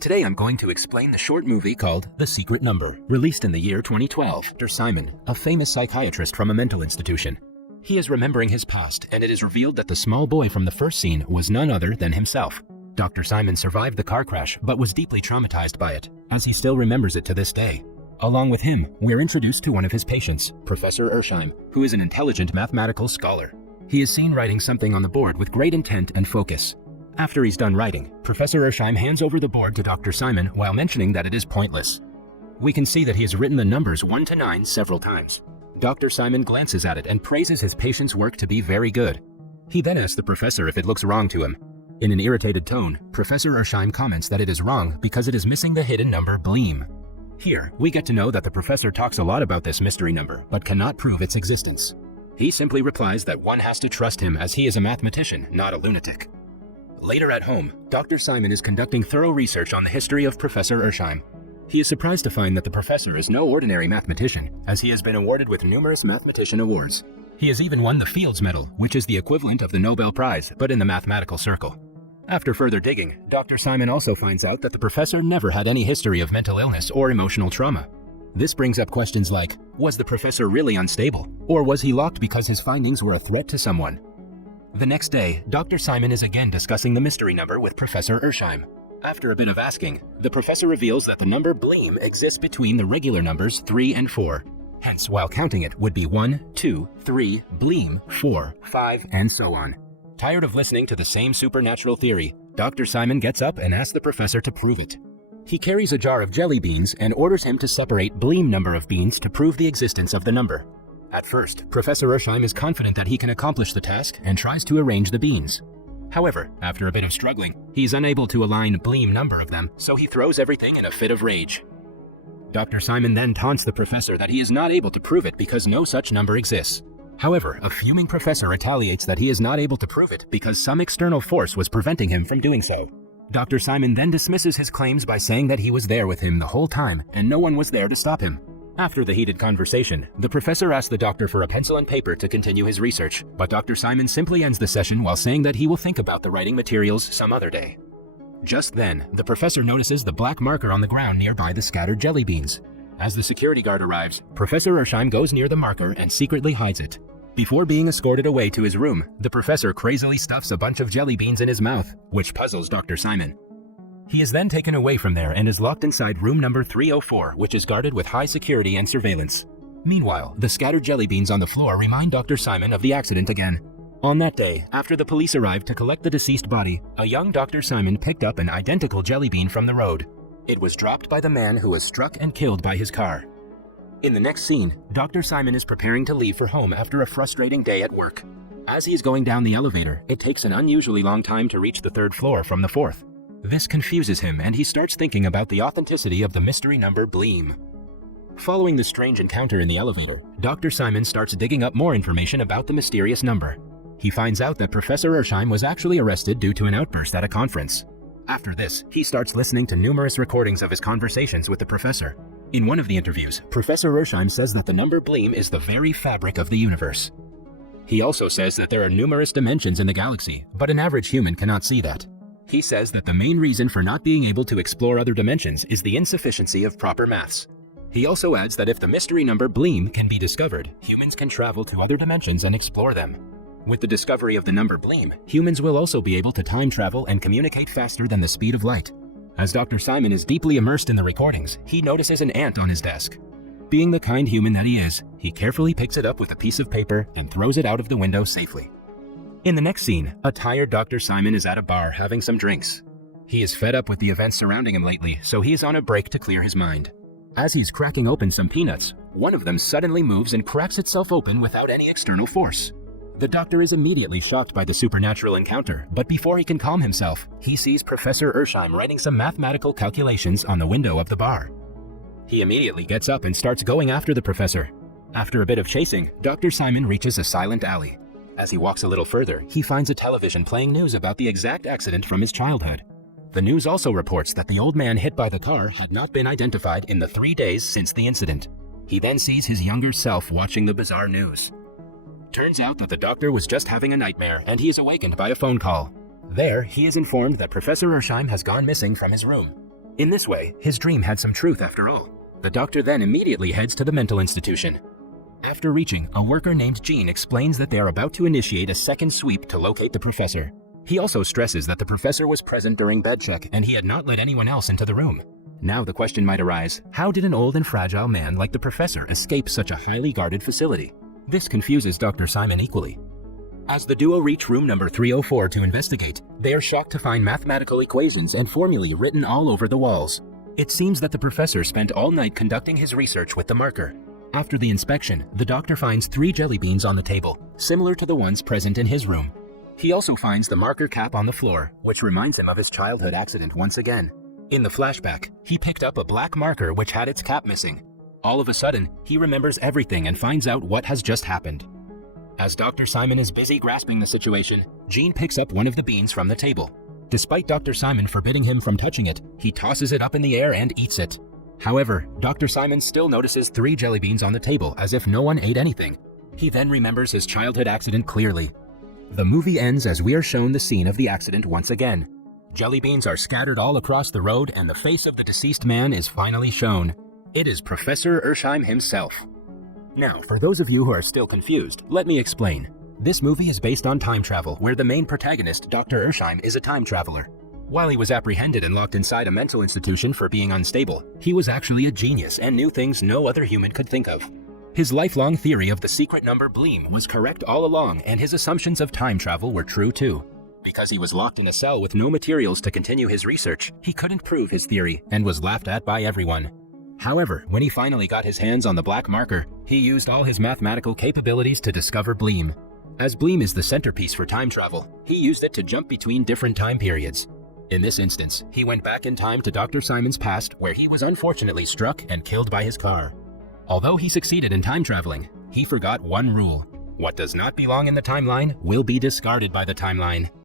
Today I'm going to explain the short movie called The Secret Number, released in the year 2012. Dr. Simon, a famous psychiatrist from a mental institution. He is remembering his past, and it is revealed that the small boy from the first scene was none other than himself. Dr. Simon survived the car crash, but was deeply traumatized by it, as he still remembers it to this day. Along with him, we're introduced to one of his patients, Professor Ersheim, who is an intelligent mathematical scholar. He is seen writing something on the board with great intent and focus. After he's done writing, Professor Ersheim hands over the board to Dr. Simon while mentioning that it is pointless. We can see that he has written the numbers 1 to 9 several times. Dr. Simon glances at it and praises his patient's work to be very good. He then asks the professor if it looks wrong to him. In an irritated tone, Professor Ersheim comments that it is wrong because it is missing the hidden number BLEEM. Here, we get to know that the professor talks a lot about this mystery number, but cannot prove its existence. He simply replies that one has to trust him as he is a mathematician, not a lunatic. Later at home, Dr. Simon is conducting thorough research on the history of Professor Ersheim. He is surprised to find that the professor is no ordinary mathematician, as he has been awarded with numerous mathematician awards. He has even won the Fields Medal, which is the equivalent of the Nobel Prize, but in the mathematical circle. After further digging, Dr. Simon also finds out that the professor never had any history of mental illness or emotional trauma. This brings up questions like, was the professor really unstable? Or was he locked because his findings were a threat to someone? The next day, Dr. Simon is again discussing the mystery number with Professor Ersheim. After a bit of asking, the professor reveals that the number BLEEM exists between the regular numbers 3 and 4. Hence, while counting it would be 1, 2, 3, BLEEM, 4, 5, and so on. Tired of listening to the same supernatural theory, Dr. Simon gets up and asks the professor to prove it. He carries a jar of jelly beans and orders him to separate BLEEM number of beans to prove the existence of the number. At first, Professor Ersheim is confident that he can accomplish the task and tries to arrange the beans. However, after a bit of struggling, he's unable to align BLEEM number of them, so he throws everything in a fit of rage. Dr. Simon then taunts the professor that he is not able to prove it because no such number exists. However, a fuming professor retaliates that he is not able to prove it because some external force was preventing him from doing so. Dr. Simon then dismisses his claims by saying that he was there with him the whole time and no one was there to stop him. After the heated conversation, the professor asks the doctor for a pencil and paper to continue his research, but Dr. Simon simply ends the session while saying that he will think about the writing materials some other day. Just then, the professor notices the black marker on the ground nearby the scattered jelly beans. As the security guard arrives, Professor Ersheim goes near the marker and secretly hides it. Before being escorted away to his room, the professor crazily stuffs a bunch of jelly beans in his mouth, which puzzles Dr. Simon. He is then taken away from there and is locked inside room number 304, which is guarded with high security and surveillance. Meanwhile, the scattered jelly beans on the floor remind Dr. Simon of the accident again. On that day, after the police arrived to collect the deceased body, a young Dr. Simon picked up an identical jelly bean from the road. It was dropped by the man who was struck and killed by his car. In the next scene, Dr. Simon is preparing to leave for home after a frustrating day at work. As he is going down the elevator, it takes an unusually long time to reach the 3rd floor from the 4th. This confuses him and he starts thinking about the authenticity of the mystery number BLEEM. Following the strange encounter in the elevator, Dr. Simon starts digging up more information about the mysterious number. He finds out that Professor Ersheim was actually arrested due to an outburst at a conference. After this, he starts listening to numerous recordings of his conversations with the professor. In one of the interviews, Professor Ersheim says that the number BLEEM is the very fabric of the universe. He also says that there are numerous dimensions in the galaxy, but an average human cannot see that. He says that the main reason for not being able to explore other dimensions is the insufficiency of proper maths. He also adds that if the mystery number BLEEM can be discovered, humans can travel to other dimensions and explore them. With the discovery of the number BLEEM, humans will also be able to time travel and communicate faster than the speed of light. As Dr. Simon is deeply immersed in the recordings, he notices an ant on his desk. Being the kind human that he is, he carefully picks it up with a piece of paper and throws it out of the window safely. In the next scene, a tired Dr. Simon is at a bar having some drinks. He is fed up with the events surrounding him lately, so he is on a break to clear his mind. As he's cracking open some peanuts, one of them suddenly moves and cracks itself open without any external force. The doctor is immediately shocked by the supernatural encounter, but before he can calm himself, he sees Professor Ersheim writing some mathematical calculations on the window of the bar. He immediately gets up and starts going after the professor. After a bit of chasing, Dr. Simon reaches a silent alley. As he walks a little further, he finds a television playing news about the exact accident from his childhood. The news also reports that the old man hit by the car had not been identified in the 3 days since the incident. He then sees his younger self watching the bizarre news. Turns out that the doctor was just having a nightmare and he is awakened by a phone call. There, he is informed that Professor Ersheim has gone missing from his room. In this way, his dream had some truth after all. The doctor then immediately heads to the mental institution. After reaching, a worker named Jean explains that they are about to initiate a second sweep to locate the professor. He also stresses that the professor was present during bed check and he had not let anyone else into the room. Now the question might arise, how did an old and fragile man like the professor escape such a highly guarded facility? This confuses Dr. Simon equally. As the duo reach room number 304 to investigate, they are shocked to find mathematical equations and formulae written all over the walls. It seems that the professor spent all night conducting his research with the marker. After the inspection, the doctor finds 3 jelly beans on the table, similar to the ones present in his room. He also finds the marker cap on the floor, which reminds him of his childhood accident once again. In the flashback, he picked up a black marker which had its cap missing. All of a sudden, he remembers everything and finds out what has just happened. As Dr. Simon is busy grasping the situation, Jean picks up one of the beans from the table. Despite Dr. Simon forbidding him from touching it, he tosses it up in the air and eats it. However, Dr. Simon still notices 3 jelly beans on the table as if no one ate anything. He then remembers his childhood accident clearly. The movie ends as we are shown the scene of the accident once again. Jelly beans are scattered all across the road and the face of the deceased man is finally shown. It is Professor Ersheim himself. Now, for those of you who are still confused, let me explain. This movie is based on time travel, where the main protagonist, Dr. Ersheim, is a time traveler. While he was apprehended and locked inside a mental institution for being unstable, he was actually a genius and knew things no other human could think of. His lifelong theory of the secret number Bleem was correct all along, and his assumptions of time travel were true too. Because he was locked in a cell with no materials to continue his research, he couldn't prove his theory and was laughed at by everyone. However, when he finally got his hands on the black marker, he used all his mathematical capabilities to discover Bleem. As Bleem is the centerpiece for time travel, he used it to jump between different time periods. In this instance, he went back in time to Dr. Simon's past, where he was unfortunately struck and killed by his car. Although he succeeded in time traveling, he forgot one rule. What does not belong in the timeline will be discarded by the timeline.